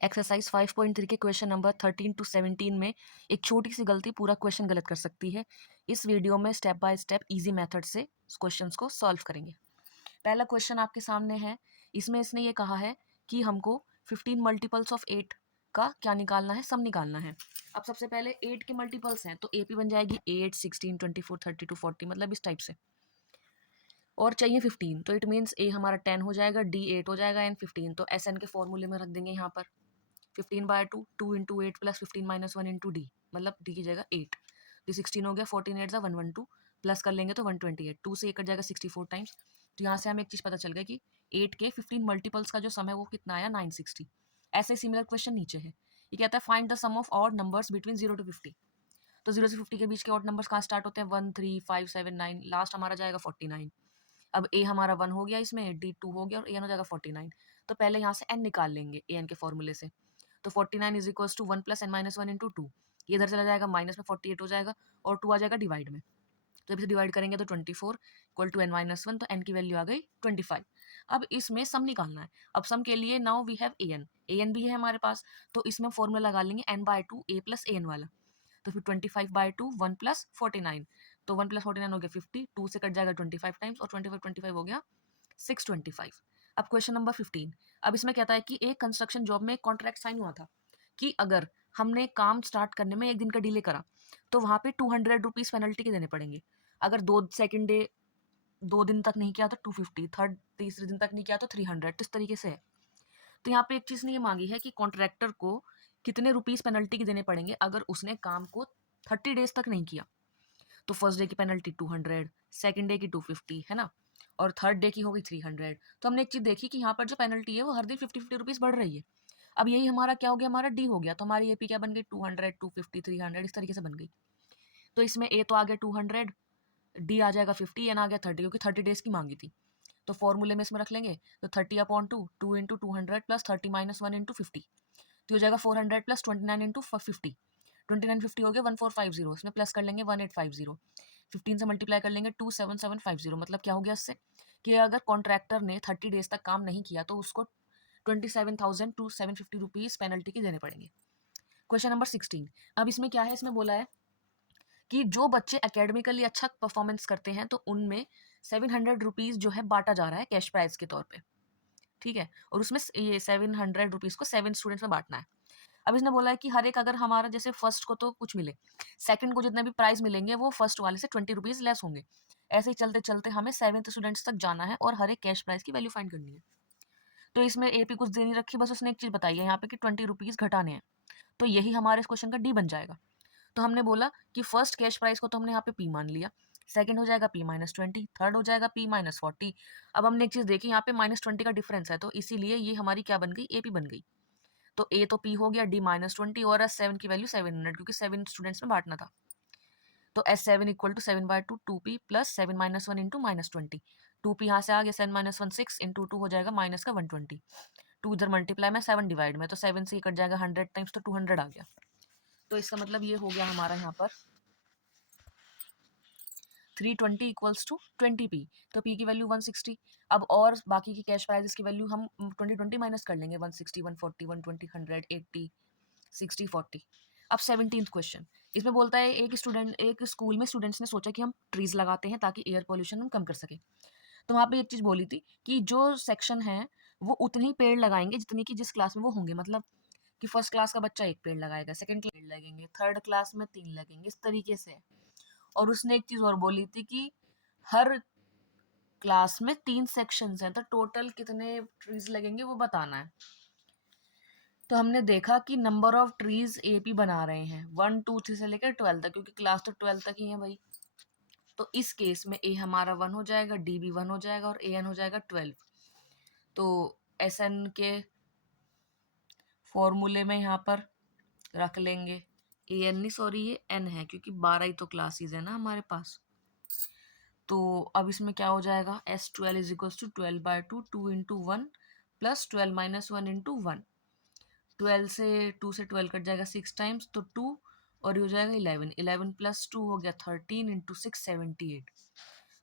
Exercise 5.3 के question number 13 to 17 में एक छोटी सी गलती पूरा क्वेश्चन गलत कर सकती है। इस वीडियो में step by step easy method से क्वेश्चंस को सॉल्व करेंगे। पहला क्वेश्चन आपके सामने है। इसमें इसने ये कहा है कि हमको 15 मल्टीपल्स ऑफ 8 का क्या निकालना है, सम निकालना है। अब सबसे पहले 8 के मल्टीपल्स हैं तो एपी बन जाएगी 8, 16, 24, 32, 40, मतलब इस टाइप से। और चाहिए 15 तो इट मीन्स ए हमारा 10 हो जाएगा, डी 8 हो जाएगा एंड 15, तो एस एन के फॉर्मूले में रख देंगे यहाँ पर 15/2, 2 into 8 plus 15 minus 1 into D, मतलब डी की जगह 8, डी 16 हो गया, 14 8 112 प्लस कर लेंगे तो 128, 2 से 1 कट जाएगा 64 टाइम्स। तो यहाँ से हमें एक चीज़ पता चल गया कि 8 के 15 मल्टीपल्स का जो सम है वो कितना आया, 960। ऐसे सिमिलर क्वेश्चन नीचे है। ये कहता है find the sum of odd numbers between 0 to 50। तो 0 से 50 के बीच के ऑड नंबर्स कहाँ स्टार्ट होते हैं, 1 3 5 7 9, लास्ट हमारा जाएगा 49। अब ए हमारा 1 हो गया, इसमें डी 2 हो गया और ए एन हो जाएगा 49। तो पहले यहाँ से एन निकाल लेंगे ए एन के फॉर्मूले से। तो 49 is equals to 1 plus n minus 1 into 2, ये इधर चला जाएगा माइनस में 48 हो जाएगा और 2 आ जाएगा डिवाइड में। तो जब इसे डिवाइड करेंगे तो 24 इक्वल टू एन माइनस 1, तो एन की वैल्यू आ गई 25। अब इसमें सम निकालना है। अब सम के लिए now we have a n भी है हमारे पास, तो इसमें फॉर्मूला लगा लेंगे n/2 a plus A N वाला। तो फिर 25/2 1 प्लस 49, तो 1 प्लस 49 हो गया 50, 2 से कट जाएगा 25 टाइम्स और 25 हो गया 625। अब क्वेश्चन नंबर 15। अब इसमें कहता है कि एक कंस्ट्रक्शन जॉब में कॉन्ट्रैक्ट साइन हुआ था कि अगर हमने काम स्टार्ट करने में 1 दिन का डिले करा तो वहाँ पे 200 रुपीज़ पेनल्टी के देने पड़ेंगे। अगर 2 दिन तक नहीं किया तो 250, तीसरे दिन तक नहीं किया तो 300, तो इस तरीके से है। तो यहाँ पे एक चीज़ ने ये मांगी है कि कॉन्ट्रैक्टर को कितने रुपीज़ पेनल्टी के देने पड़ेंगे अगर उसने काम को 30 डेज तक नहीं किया। तो फर्स्ट डे की पेनल्टी 200, सेकंड डे की 250 है ना, और थर्ड डे की होगी 300। तो हमने एक चीज़ देखी कि यहाँ पर जो पेनल्टी है वो हर दिन 50 रुपीज़ बढ़ रही है। अब यही हमारा क्या हो गया, हमारा डी हो गया, तो हमारी एपी क्या बन गई, 200, 250, 300 इस तरीके से बन गई। तो इसमें ए तो आ गया 200, डी आ जाएगा 50, एन आ गया 30, क्योंकि 30 डेज की मांगी थी। तो फॉर्मूले में इसमें रख लेंगे, तो 30/2, 2 इंटू 200 प्लस 30 माइनस 1 इंटू 50, तो हो जाएगा 400 प्लस 29 इंटू 50, 2950 हो गया 1450, इसमें प्लस कर लेंगे 1850, 15 से मल्टीप्लाई कर लेंगे 27750, मतलब क्या हो गया इससे कि अगर कॉन्ट्रैक्टर ने 30 डेज तक काम नहीं किया तो उसको 27,250 रुपीज़ पेनल्टी के देने पड़ेंगे। Question number 16। अब इसमें क्या है, इसमें बोला है कि जो बच्चे एकेडमिकली अच्छा परफॉर्मेंस करते हैं तो उनमें 700 रुपीज़ जो है बांटा जा रहा है कैश प्राइज के तौर पे, ठीक है, और उसमें ये 700 रुपीज़ को 7 स्टूडेंट्स में बांटना है। अब इसने बोला है कि हर एक, अगर हमारा जैसे फर्स्ट को तो कुछ मिले, सेकंड को जितने भी प्राइज मिलेंगे वो फर्स्ट वाले से 20 रुपीज़ लेस होंगे। ऐसे ही चलते चलते हमें 7th स्टूडेंट्स तक जाना है और हर एक कैश प्राइज की वैल्यू फाइंड करनी है। तो इसमें एपी कुछ दे नहीं रखी, बस उसने एक चीज़ बताई है यहाँ पे कि 20 रुपीज़ घटाने हैं, तो यही हमारे इस क्वेश्चन का डी बन जाएगा। तो हमने बोला कि फर्स्ट कैश प्राइस को तो हमने यहाँ पे पी मान लिया, सेकंड हो जाएगा p-20, थर्ड हो जाएगा p-40। अब हमने एक चीज़ देखी, यहाँ पे -20 का डिफरेंस है, तो इसीलिए ये हमारी क्या बन गई, एपी बन गई। तो ए तो पी हो गया, डी -20 और S7 की वैल्यू 700, क्योंकि 7 स्टूडेंट्स में बांटना था। तो S7 equal to 7/2 2p plus 7 minus 1 into -20, 2p यहाँ से आ गया, 7 माइनस 1 6 इंटू 2 हो जाएगा माइनस का 120, 2 इधर मल्टीप्लाई में 7 डिवाइड में, तो 7 से कट जाएगा 100 टाइम्स, तो 200 आ गया। तो इसका मतलब ये हो गया हमारा यहाँ पर 320 इक्वल्स टू 20p, तो p की वैल्यू 160। अब और बाकी की कैश प्राइजेस की वैल्यू हम 20 माइनस कर लेंगे, 160 140 120 100 80 60 40। अब 17th क्वेश्चन, इसमें बोलता है एक स्कूल में स्टूडेंट्स ने सोचा कि हम ट्रीज लगाते हैं ताकि एयर पोल्यूशन हम कम कर सके। तो वहाँ पे एक चीज़ बोली थी कि जो सेक्शन है वो उतने ही पेड़ लगाएंगे जितनी कि जिस क्लास में वो होंगे, मतलब कि फर्स्ट क्लास का बच्चा 1 पेड़ लगाएगा, सेकंड क्लास पेड़ लगेंगे, थर्ड क्लास में 3 लगेंगे, इस तरीके से। और उसने एक चीज़ और बोली थी कि हर क्लास में 3 सेक्शंस हैं, तो टोटल कितने ट्रीज लगेंगे वो बताना है। तो हमने देखा कि नंबर ऑफ ट्रीज एपी बना रहे हैं 1 2 3 से लेकर 12 तक, क्योंकि क्लास तो 12 तक ही है भाई। तो इस केस में ए हमारा 1 हो जाएगा, डी भी 1 हो जाएगा और ए एन हो जाएगा 12। तो एस एन के फॉर्मूले में यहाँ पर रख लेंगे ए एन, नहीं सॉरी ये एन है, क्योंकि 12 ही तो क्लासेज है ना हमारे पास। तो अब इसमें क्या हो जाएगा, S12 is equals to 12/2 2 into 1 plus 12 minus 1 into 1, 12 से 2 से 12 कट जाएगा 6 टाइम्स, तो 2 और ये हो जाएगा 11, 11 प्लस 2 हो गया 13 इंटू 6 78।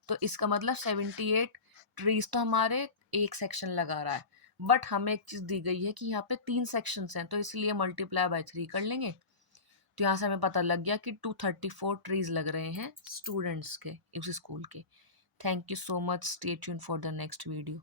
तो इसका मतलब 78 ट्रीज तो हमारे एक सेक्शन लगा रहा है, बट हमें एक चीज़ दी गई है कि यहाँ पे 3 सेक्शंस हैं, तो इसलिए मल्टीप्लाई बाय 3 कर लेंगे। तो यहाँ से हमें पता लग गया कि 234 ट्रीज लग रहे हैं स्टूडेंट्स के उस स्कूल के। Thank you so much, stay tuned for the next video.